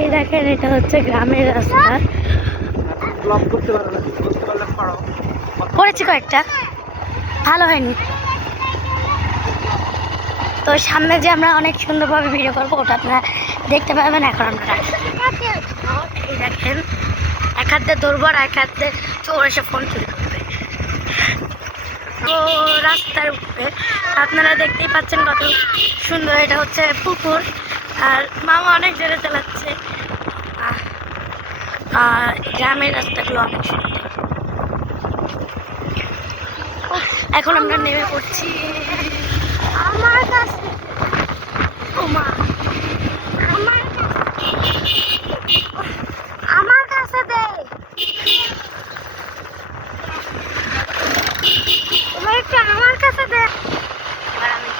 এই দেখেন এটা হচ্ছে গ্রামের রাস্তা। করেছি কয়েকটা। ভালো হয়নি। তো সামনে যে আমরা অনেক সুন্দরভাবে ভিডিও করব ওটা আপনারা দেখতে পাবেন এখন আমরা। এই দেখেন এক হাতে ধরবো আর এক হাতে চোর এসে ফোন চুরি করবে তো রাস্তার উপরে আপনারা দেখতেই পাচ্ছেন কত সুন্দর এটা হচ্ছে পুকুর। আর মামা অনেক জোরে চালাচ্ছে। আর গ্রামের রাস্তাগুলো অনেক সুন্দর। এখন আমরা নেমে পড়ছি। আমার কাছে ও মা আমার কাছে আমার কাছে দে তোমার একটু আমার কাছে দে এবার আমি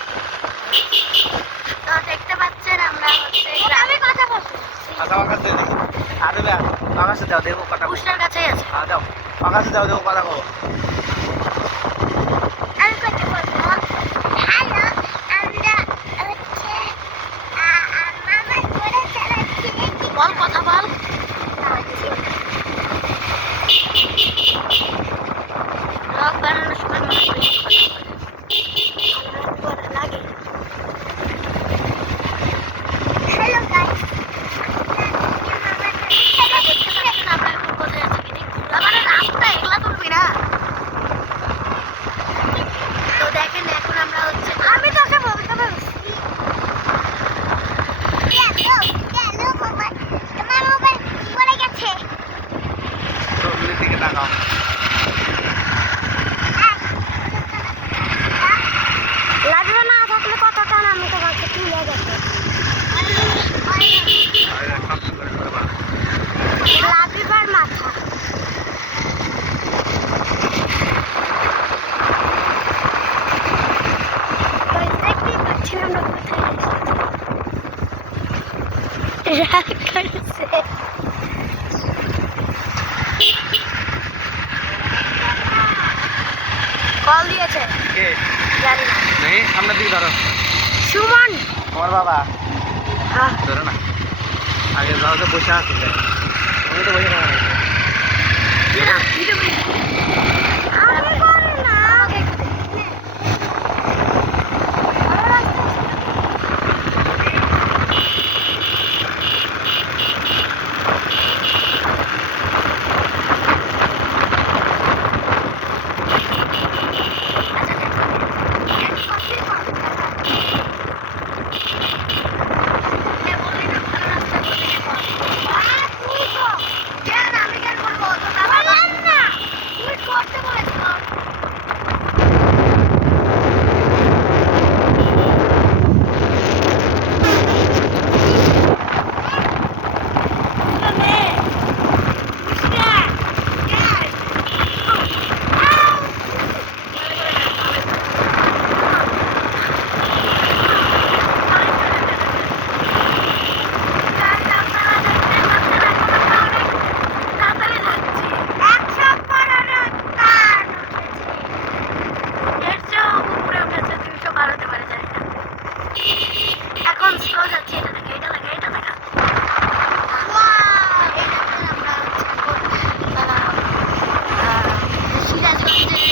তো দেখতে পাচ্ছেন আমরা হচ্ছে আমি কথা বলছি আচ্ছা আমার কাছে দেখি আরে বে দাও দেখো কথা বলো। উষ্ণার কাছেই আছে। হ্যাঁ দাও কাছে দাও দেখো কথা বলো। আমি কথা বলব হ্যালো আমরা হচ্ছে মামা করে চালাচ্ছি বল কথা বল ব্লগ বানানোর সময় মনে করি কথা বলে। লাগে হ্যালো গাইস আমরা এখন কোথায় আছি কি দেখুন মানে রাস্তা এগুলা তুলবি না তো দেখেন এখন আমরা হচ্ছে আমি তোকে বলতে পারছি তোমার মোবাইল পড়ে গেছে তাকাও লাগবে না থাকলে কথাটা না আমি তোমাকে তুলে দেবো লাভিবার মাথা। রাগ করেছে। জানি না। নেই সামনের দিকে ধরো। সুমন! তোমার বাবা। হ্যাঁ ধরো না। আগে যাও তো বসে আছে। তুমি তো বসে থাকো আমি পারি না করতে বলেছিলাম এখন স্লো যাচ্ছে এটা দেখে এটা দেখে এটা দেখা সিরাজগঞ্জে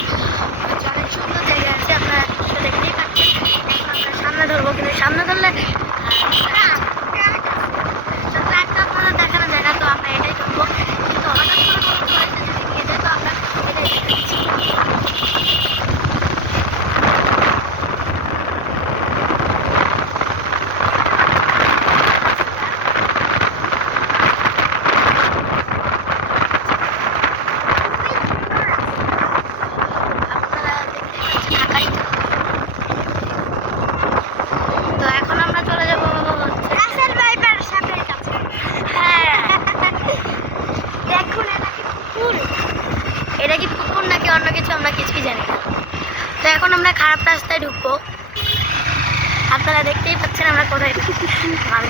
অনেক সুন্দর জায়গা আছে আপনারা দৃশ্য দেখতেই পাচ্ছেন এখন আমরা সামনে সামনে ধরলে Thank আপনাদের দেখানো যায় না তো আমরা এটাই করব কিন্তু হঠাৎ করে বড় চলেছে যদি নিয়ে যায় তো আমরা এটাই দেখাচ্ছি আপনারা দেখতেই পাচ্ছেন আকাশটা তো এখন আমরা চলে যাব রাসেল ভাইপার সাথে কাছে হ্যাঁ দেখুন এটা কি পুকুর এটা কি পুকুর নাকি অন্য আমরা জানি তো এখন আমরা খারাপ রাস্তায় ঢুকবো আপনারা দেখতেই পাচ্ছেন আমরা কোথায়। ভালো